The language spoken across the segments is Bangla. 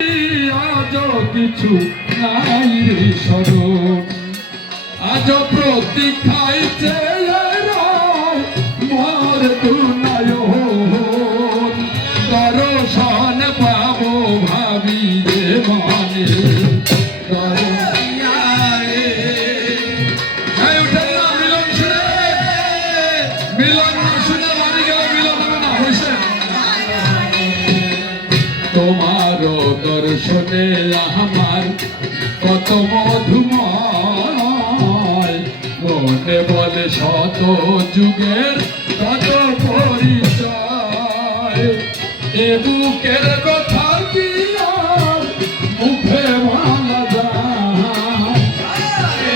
আজ কিছু নাই স্মরণ, আজ প্রতীক্ষায় মোর দুনয়ন দর্শন পাবো ভাবি রে মনে তোমার দর্শনে আমার কত মধুময় মনে বলে শত যুগের কত পরিচয় এ বুকের কথা কি আর মুখে বলা যায়, এ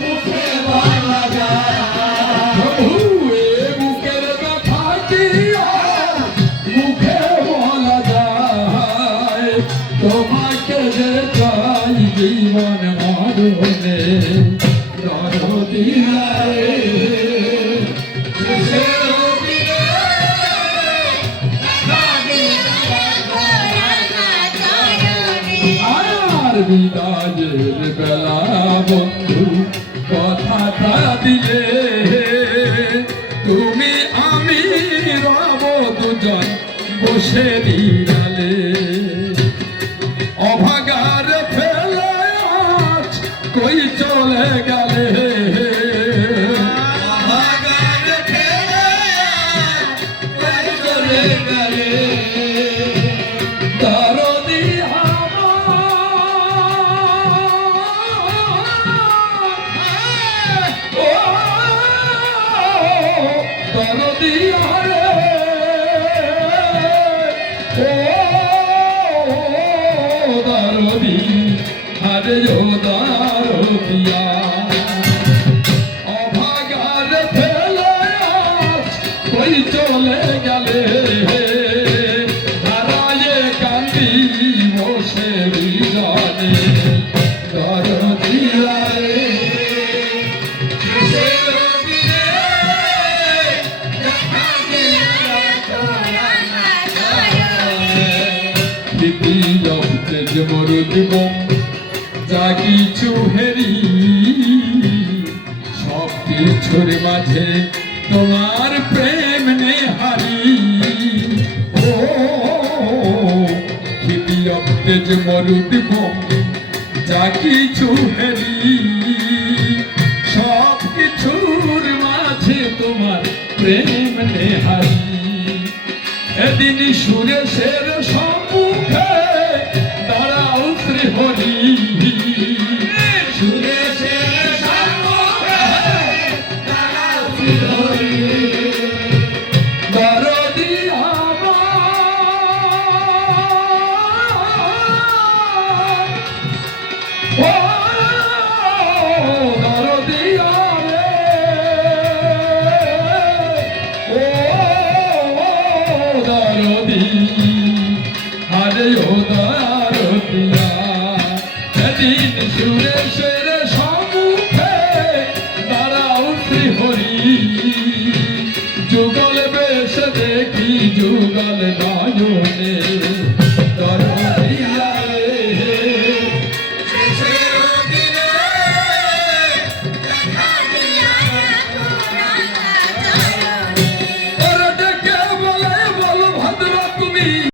মুখে বলা যায়, এ বুকের কথা কি আর মুখে বলা যায়, তোমাকে যে চাই জীবন মরণে দরদি রে আর বিদায়ের বেলা বন্ধু কথাটা দিলে তুমি আমি রব দুজন বসে দিলে অভাগার ফেলে আজ কই চলে গেলে, অভাগার ফেলে কই চলে গেলে দরদি দরদি দরদি হরে দরদিয়া অভাগার ফেলে কই চলে গেলে হারায়ে কান্দি বসে বিজনে দরদিয়া জীবন যা কিছু হেরি সব কিছুর মাঝে তোমার প্রেম নেহারি ও খিদি অপ্তেজ মরুদ যা কিছু হেরি সব কিছুর মাঝে তোমার প্রেম নেহারি এদিন সুরেশের সম্মুখে দাঁড়াও শ্রী হরি সুরেশের সম্মুখে দাঁড়াও শ্রী হরি দরদি দরদি দরদি হরে দরদিয়া এদিন সুরেশের সম্মুখে দাঁড়াও শ্রী হরি যুগল বেশ দেখি যুগল নয়নে